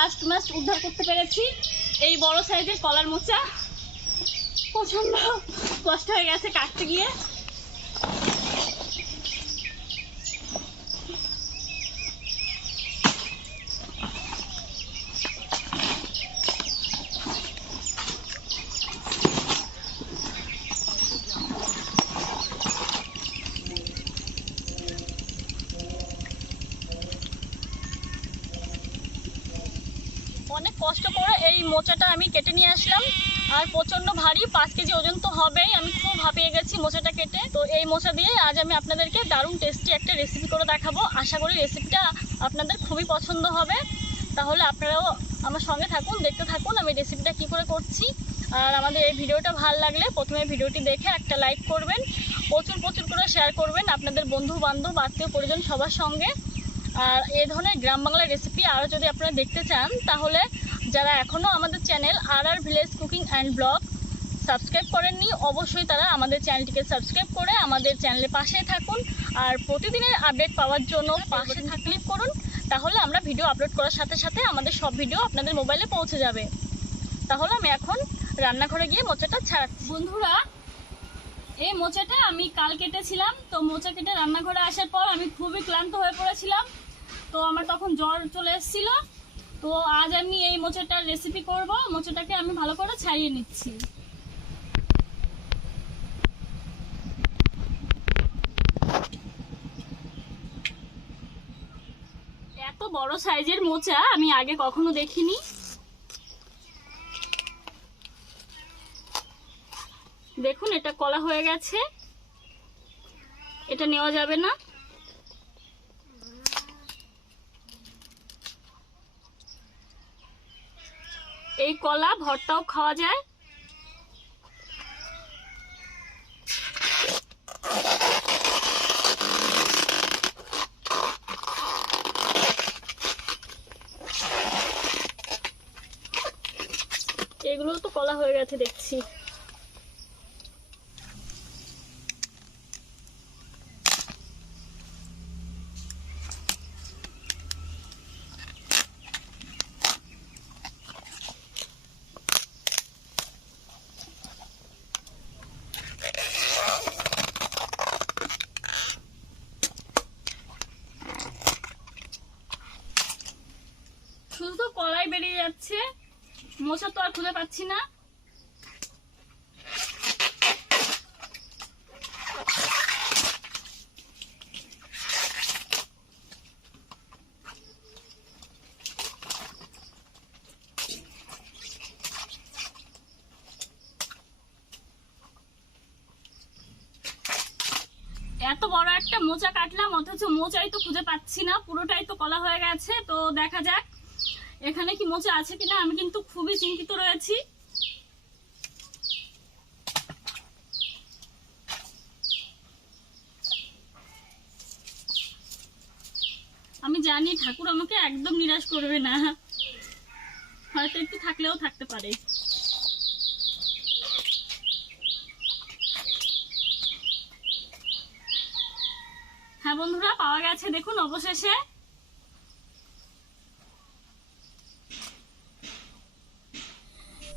Last উদ্ধার করতে পেরেছি এই বড় সাইজের কলার মোচা। প্রচন্ড কষ্ট হয়ে গেছে কাটতে গিয়ে। অনেক কষ্ট করে এই মোচাটা আমি কেটে নিয়ে আসলাম, আর প্রচন্ড ভারী, 5 কেজি ওজন তো হবেই। আমি খুব হাঁপিয়ে গেছি মোচাটা কেটে। তো এই মোচা দিয়ে আজ আমি আপনাদেরকে দারুণ টেস্টি একটা রেসিপি করে দেখাবো। আশা করি রেসিপিটা আপনাদের খুবই পছন্দ হবে। তাহলে আপনারাও আমার সঙ্গে থাকুন, দেখতে থাকুন আমি রেসিপিটা কী করে করছি। আর আমাদের এই ভিডিওটা ভালো লাগলে প্রথমে ভিডিওটি দেখে একটা লাইক করবেন, প্রচুর করে শেয়ার করবেন আপনাদের বন্ধু বান্ধব আত্মীয় পরিজন সবার সঙ্গে। আর এই ধরনের গ্রাম বাংলার রেসিপি আরও যদি আপনারা দেখতে চান, তাহলে যারা এখনও আমাদের চ্যানেল আর village cooking and blog subscribe করেননি, অবশ্যই তারা আমাদের চ্যানেলটিকে সাবস্ক্রাইব করে আমাদের চ্যানেলের পাশেই থাকুন। আর প্রতিদিনের আপডেট পাওয়ার জন্য পাশে ক্লিক করুন, তাহলে আমরা ভিডিও আপলোড করার সাথে সাথে আমাদের সব ভিডিও আপনাদের মোবাইলে পৌঁছে যাবে। তাহলে আমি এখন রান্নাঘরে গিয়ে মোচাটা ছাড়াচ্ছি। বন্ধুরা, এই মোচাটা আমি কাল কেটেছিলাম। তো মোচা কেটে রান্নাঘরে আসার পর আমি খুবই ক্লান্ত হয়ে পড়েছিলাম। তো আমার তখন জ্বর চলে এসেছিল। তো আজ আমি এই মোচাটার রেসিপি করব। মোচাটাকে আমি ভালো করে ছাড়িয়ে নিচ্ছি। এত বড় সাইজের মোচা আমি আগে কখনো দেখিনি। দেখুন, এটা কলা হয়ে গেছে, এটা নেওয়া যাবে না। এই কলা ভর্তাও খাওয়া যায়। এগুলো তো কলা হয়ে গেছে দেখছি। শুধু তো কলাই বেরিয়ে যাচ্ছে, মোচা তো আর খুঁজে পাচ্ছি না। এত বড় একটা মোচা কাটলাম, অথচ মোচাই তো খুঁজে পাচ্ছি না, পুরোটাই তো কলা হয়ে গেছে। তো দেখা যাক এখানে কি মোচা আছে কিনা। আমি কিন্তু খুবই চিন্তিত রয়েছি। আমি জানি ঠাকুর আমাকে একদম নিরাশ করবে না, হয়তো একটু থাকলেও থাকতে পারে। হ্যাঁ বন্ধুরা, পাওয়া গেছে দেখুন অবশেষে।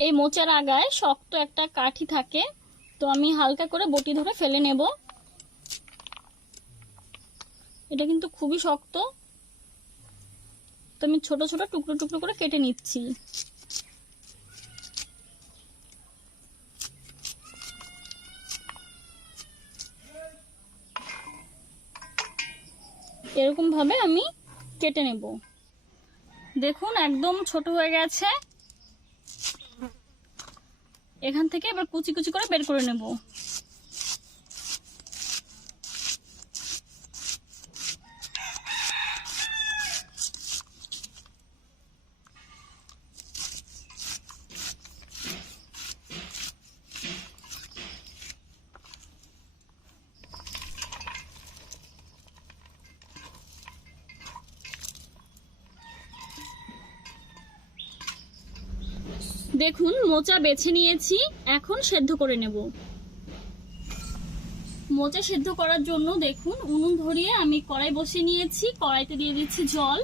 এই মোচার আগায় শক্ত একটা কাঠি থাকে, তো আমি হালকা করে বটি ধরে ফেলে নেব। এটা কিন্তু খুবই শক্ত, তো আমি ছোট ছোট টুকরো করে কেটে নিচ্ছি। এরকম ভাবে আমি কেটে নেব। দেখুন একদম ছোট হয়ে গেছে। এখান থেকে এবার কুচি করে বের করে নেব। দেখুন মোচা বেছে নিয়েছি, এখন সেদ্ধ করে নেব। মোচা সেদ্ধ করার জন্য দেখুন উনুন ধরিয়ে আমি কড়াই বসিয়ে নিয়েছি। কড়াইতে দিয়ে দিচ্ছি জল।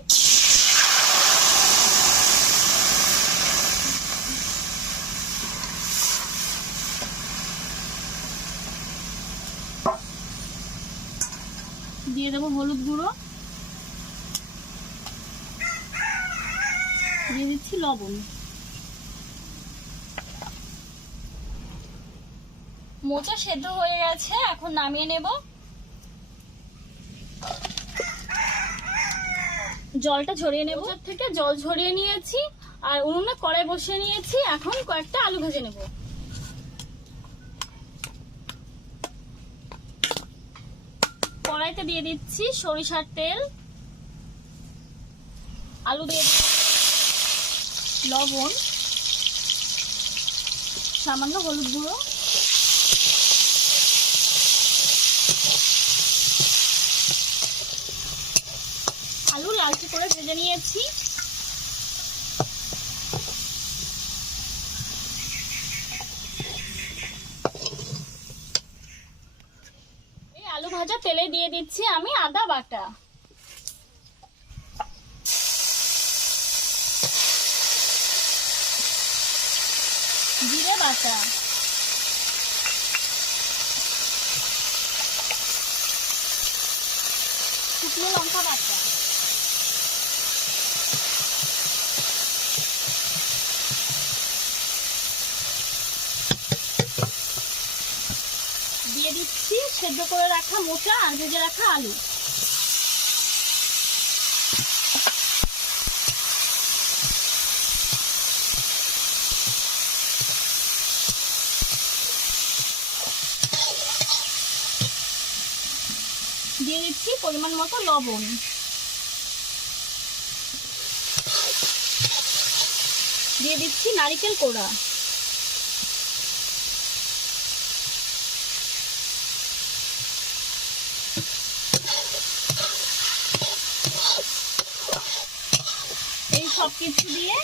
দিয়ে দেবো হলুদ গুঁড়ো, দিয়ে দিচ্ছি লবণ। মোচা সেদ্ধ হয়ে গেছে, এখন নামিয়ে নেব। জলটা ঝরিয়ে নেব। মোচার থেকে জল ঝরিয়ে নিয়েছি আর উনুনে কড়াই বসিয়ে নিয়েছি। এখন কয়েকটা আলু ভেজে নেব। কড়াইতে দিয়ে দিচ্ছি সরিষার তেল, আলু দিয়ে লবণ, সামান্য হলুদ গুঁড়ো, আলু লালচে করে ভেজে নিয়েছি। এই আলু ভাজা তেলে দিয়ে দিচ্ছি আমি আদা বাটা, জিরে বাটা, শুকনো লঙ্কা বাটা, দিয়ে দিচ্ছি সেদ্ধ করে রাখা মোচা আর ভেজে রাখা আলু। দিয়ে দিচ্ছি পরিমাণ মতো লবণ, দিয়ে দিচ্ছি নারকেল কোড়া, এই সব কিছু দিয়ে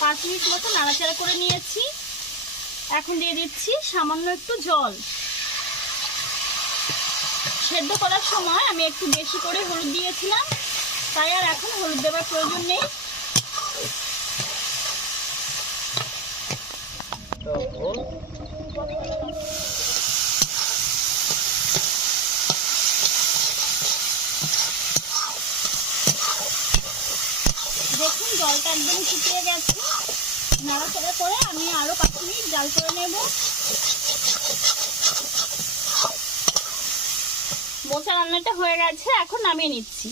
5 মিনিট মতো নাড়াচাড়া করে নিয়েছি। এখন দিয়ে দিচ্ছি সামান্য একটু জল। সেদ্ধ করার সময় আমি একটু বেশি করে হলুদ দিয়েছিলাম, তাই আর এখন হলুদ দেওয়ার প্রয়োজন নেই। দেখুন জলটা একদম শুকিয়ে গেছে। নাড়াচাড়া করে আমি আরো 5 মিনিট জাল করে নেব। মোচা রান্নাটা হয়ে গেছে, এখন নামিয়ে নিচ্ছি।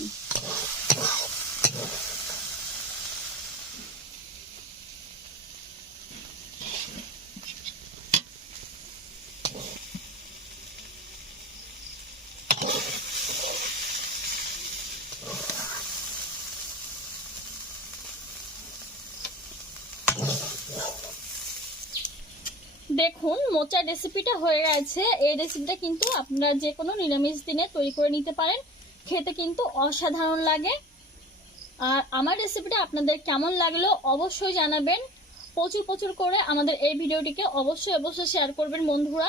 দেখুন মোচার রেসিপিটা হয়ে গেছে। এই রেসিপিটা কিন্তু আপনারা যে কোনো নিরামিষ দিনে তৈরি করে নিতে পারেন, খেতে কিন্তু অসাধারণ লাগে। আর আমার রেসিপিটা আপনাদের কেমন লাগলো অবশ্যই জানাবেন। প্রচুর করে আমাদের এই ভিডিওটিকে অবশ্যই শেয়ার করবেন বন্ধুরা।